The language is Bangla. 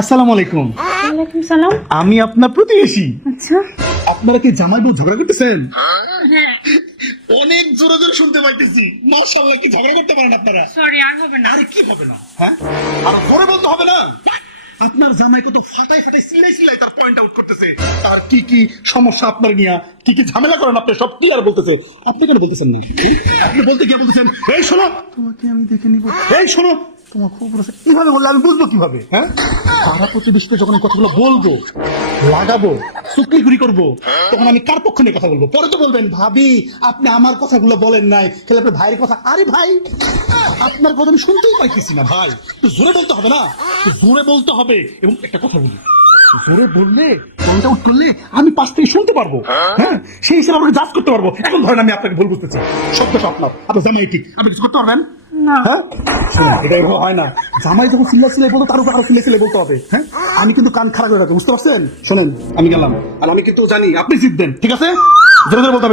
আসসালামু আলাইকুম। ওয়ালাইকুম সালাম। আমি আপনার প্রতিবেশী। আচ্ছা। আপনারা কি জামাই বউ ঝগড়া করতেছেন? হ্যাঁ। অনেক জোরে জোরে শুনতে পাইতেছি। মাশাআল্লাহ, কি ঝগড়া করতে পারেন আপনারা? সরি, আর হবে না। আরে কি হবে না, হ্যাঁ? আর জোরে বলতে হবে না। আপনার জামাই কত ফাটাই ফাটাই সিলাই তার পয়েন্ট আউট করতেছে। তার কি কি সমস্যা আপনার নিয়ে, কি কি ঝামেলা করেন আপনি, সব ক্লিয়ার বলতেছে। আপনি কেন বলতেছেন না? আপনি বলতে গিয়ে বলতেছেন, এই শোনো, তোমাকে আমি দেখে নিব, এই শোনো তোমার খবর আছে। এইভাবে বললে আমি বুঝবো কিভাবে? হ্যাঁ, পাড়া প্রতিবেশীতে যখন কথাগুলো বলবো, লাগাবো, চুকলিগুড়ি করবো, তখন আমি কার পক্ষ নিয়ে কথা বলবো? পরে তো বলবেন, ভাবি আপনি আমার কথাগুলো বলেন নাই, তাহলে আপনার ভাইয়ের কথা। আরে ভাই, আপনার কথা আমি শুনতেই পাইতেছি না ভাই। তো জোরে বলতে হবে না, তো জোরে বলতে হবে। এবং একটা কথা বলি, জোরে বললে ফোনটা আউট করলে আমি পাশ থেকে শুনতে পারবো, হ্যাঁ, সেই হিসেবে আপনাকে জাজ করতে পারবো। এখন ধরেন আমি আপনাকে ভুল বুঝতেছি, সত্য আপনার, আপনার জামাই ঠিক, আপনি কিছু করতে পারবেন না। হ্যাঁ? শুনুন, এটা এভাবে হয় না। জামাই যখন সিলাই বলতো, তার উপর আরো সিলাই বলতে হবে। হ্যাঁ, আমি কিন্তু কান খারাপ হয়ে রাখবো, বুঝতে পারছেন? শোনেন, আমি গেলাম, আর আমি কিন্তু জানি আপনি জিতবেন, ঠিক আছে? জোরে জোরে বলতে হবে।